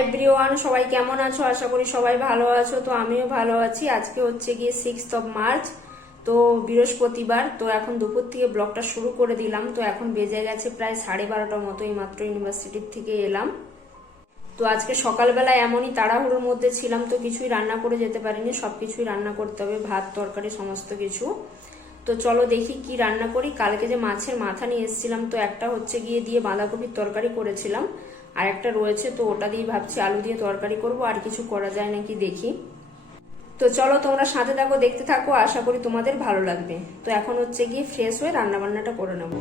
Everyone, সবাই কেমন আছো? আশা করি সবাই ভালো আছো। তো আমিও ভালো আছি। আজকে হচ্ছে গিয়ে 6 মার্চ, তো বৃহস্পতিবার। তো এখন দুপুর থেকে ব্লগটা শুরু করে দিলাম। তো এখন বেজে গেছে প্রায় 12:30টার মতো। এই মাত্র ইউনিভার্সিটির থেকে এলাম। তো আজকে সকালবেলা এমনই তাড়াহুড়োর মধ্যে ছিলাম, তো কিছুই রান্না করে যেতে পারিনি। সবকিছুই রান্না করতে হবে, ভাত তরকারি সমস্ত কিছু। তো চলো দেখি কি রান্না করি। কালকে যে মাছের মাথা নিয়ে এসেছিলাম, তো একটা হচ্ছে গিয়ে দিয়ে বাঁধাকপির তরকারি করেছিলাম, আর একটা রয়েছে, তো ওটা দিয়ে ভাবছি আলু দিয়ে তরকারি করব। আর কিছু করা যায় নাকি দেখি। তো চলো তোমরা সাথে থাকো, দেখতে থাকো, আশা করি তোমাদের ভালো লাগবে। তো এখন হচ্ছে গিয়ে ফ্রেশ হয়ে রান্না বান্নাটা করে নেবো।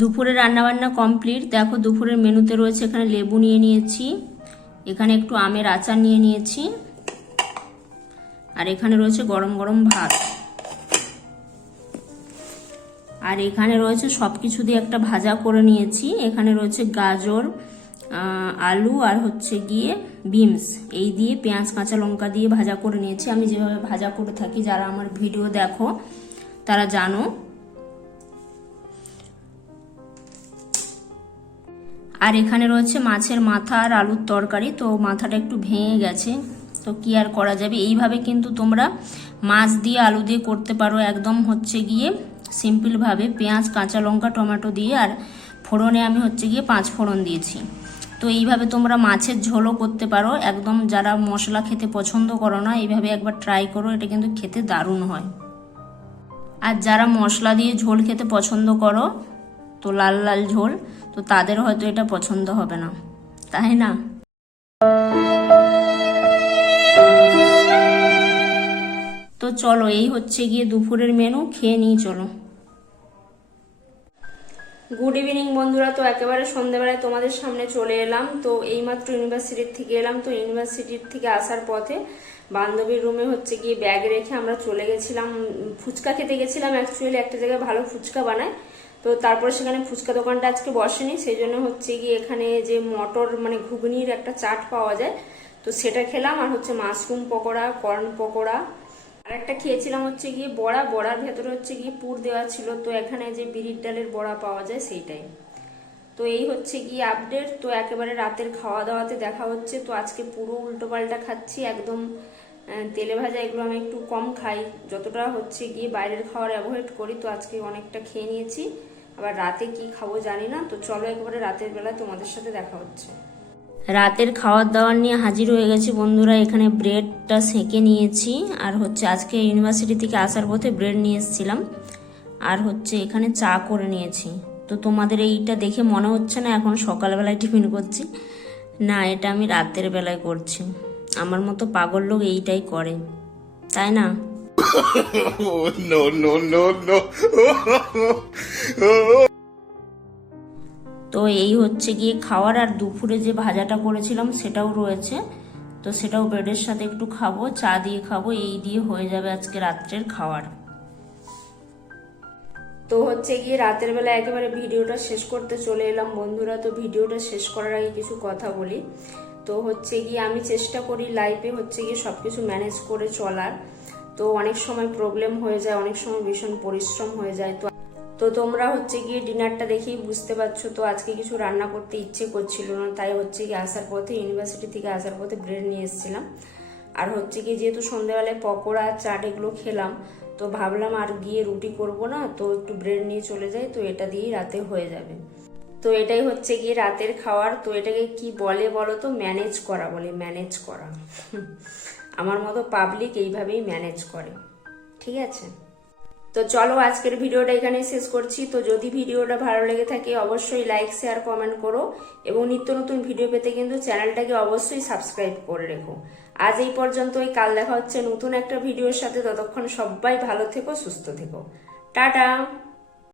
দুপুরে রান্নাবান্না কমপ্লিট। দেখো দুপুরের মেনুতে রয়েছে, এখানে লেবু নিয়ে নিয়েছি, এখানে একটু আমের আচার নিয়ে নিয়েছি, আর এখানে রয়েছে গরম গরম ভাত, আর এখানে রয়েছে সবকিছু দিয়ে একটা ভাজা করে নিয়েছি। এখানে রয়েছে গাজর, আলু, আর হচ্ছে গিয়ে বিনস। এই দিয়ে পেঁয়াজ কাঁচা লঙ্কা দিয়ে ভাজা করে নিয়েছি। আমি যেভাবে ভাজা করে থাকি, যারা আমার ভিডিও দেখো তারা জানো। আর এখানে রয়েছে মাছের মাথা আর আলুর তরকারি। তো মাথাটা একটু ভেঙে গেছে, তো কি আর করা যাবে। এইভাবে কিন্তু তোমরা মাছ দিয়ে আলু দিয়ে করতে পারো, একদম হচ্ছে গিয়ে সিম্পলভাবে পেঁয়াজ কাঁচা লঙ্কা টমেটো দিয়ে। আর ফোড়নে আমি হচ্ছে গিয়ে 5 ফোড়ন দিয়েছি। তো এইভাবে তোমরা মাছের ঝোলও করতে পারো। একদম যারা মশলা খেতে পছন্দ করো না, এইভাবে একবার ট্রাই করো, এটা কিন্তু খেতে দারুণ হয়। আর যারা মশলা দিয়ে ঝোল খেতে পছন্দ করো, তো লাল লাল ঝোল, তো তাদের হয়তো এটা পছন্দ হবে না, তাই না? তো চলো, এই হচ্ছে গিয়ে দুপুরের মেনু, খেয়ে নিই চলো। গুড ইভিনিং বন্ধুরা। তো একেবারে সন্ধ্যেবেলায় তোমাদের সামনে চলে এলাম। তো এইমাত্র ইউনিভার্সিটির থেকে এলাম। তো ইউনিভার্সিটির থেকে আসার পথে বান্ধবীর রুমে হচ্ছে গিয়ে ব্যাগ রেখে আমরা চলে গেছিলাম, ফুচকা খেতে গেছিলাম। অ্যাকচুয়ালি একটা জায়গায় ভালো ফুচকা বানায়, তো তারপরে সেখানে ফুচকা দোকানটা আজকে বসেনি, সেই জন্য হচ্ছে গিয়ে এখানে যে মটর মানে ঘুগনির একটা চাট পাওয়া যায়, তো সেটা খেলাম। আর হচ্ছে মাশরুম পকোড়া, কর্ন পকোড়া, আর একটা খেয়েছিলাম হচ্ছে গিয়ে বড়া। বড়ার ভেতরে হচ্ছে গিয়ে পুর দেওয়া ছিল। তো এখানে যে বিরির ডালের বড়া পাওয়া যায় সেইটাই। তো এই হচ্ছে গিয়ে আপডেট। তো একেবারে রাতের খাওয়া দাওয়াতে দেখা হচ্ছে। তো আজকে পুরো উল্টো পাল্টা খাচ্ছি, একদম তেলে ভাজা এগুলো আমি একটু কম খাই, যতটা হচ্ছে গিয়ে বাইরের খাবার অ্যাভয়েড করি। তো আজকে অনেকটা খেয়ে নিয়েছি, আবার রাতে কি খাবো জানি না। তো চলো একবারে রাতের বেলা তোমাদের সাথে দেখা হচ্ছে। রাতের খাওয়ার দাওয়ার নিয়ে হাজির হয়ে গেছি বন্ধুরা। এখানে ব্রেডটা সেঁকে নিয়েছি, আর হচ্ছে আজকে ইউনিভার্সিটি থেকে আসার পথে ব্রেড নিয়ে এসেছিলাম, আর হচ্ছে এখানে চা করে নিয়েছি। তো তোমাদের এইটা দেখে মনে হচ্ছে না এখন সকালবেলায় টিফিন করছি, না এটা আমি রাতের বেলায় করছি। আমার মতো পাগল লোক এইটাই করে, তাই না? no, no, no, no. তো এই হচ্ছে গিয়ে খাওয়ার, আর দুপুরে যে ভাজাটা করেছিলাম সেটাও রয়েছে, তো সেটাও ব্রেডের সাথে একটু খাবো, চা দিয়ে খাবো, এই দিয়ে হয়ে যাবে আজকে রাত্রের খাওয়ার। তো হচ্ছে গিয়ে রাতের বেলা একেবারে ভিডিওটা শেষ করতে চলে এলাম বন্ধুরা। তো ভিডিওটা শেষ করার আগে কিছু কথা বলি। তো হচ্ছে গিয়ে আমি চেষ্টা করি লাইফে হচ্ছে গিয়ে সবকিছু ম্যানেজ করে চলার। তো অনেক সময় প্রবলেম হয়ে যায়, অনেক সময় ভীষণ পরিশ্রম হয়ে যায়। তো তোমরা হচ্ছে গিয়ে ডিনারটা দেখেই বুঝতে পারছো। তো আজকে কিছু রান্না করতে ইচ্ছে করছিল না, তাই হচ্ছে গিয়ে আসার পথে, ইউনিভার্সিটি থেকে আসার পথে ব্রেড নিয়ে এসেছিলাম। আর হচ্ছে গিয়ে যেহেতু সন্ধ্যাবেলায় পকোড়া চাট এগুলো খেলাম, তো ভাবলাম আর গিয়ে রুটি করব না, তো একটু ব্রেড নিয়ে চলে যাই, তো এটা দিয়েই রাতে হয়ে যাবে। তো এটাই হচ্ছে গিয়ে রাতের খাওয়ার। তো এটাকে কি বলে বলো তো? ম্যানেজ করা বলে, ম্যানেজ করা। আমার মতো পাবলিক এইভাবেই ম্যানেজ করে, ঠিক আছে? তো চলো আজকের ভিডিওটা এখানেই শেষ করছি। তো যদি ভিডিওটা ভালো লেগে থাকে অবশ্যই লাইক শেয়ার কমেন্ট করো, এবং নিত্য নতুন ভিডিও পেতে কিন্তু চ্যানেলটাকে অবশ্যই সাবস্ক্রাইব করে রেখো। আজ এই পর্যন্তই, কাল দেখা হচ্ছে নতুন একটা ভিডিওর সাথে। ততক্ষণ সবাই ভালো থেকো, সুস্থ থেকো, টাটা।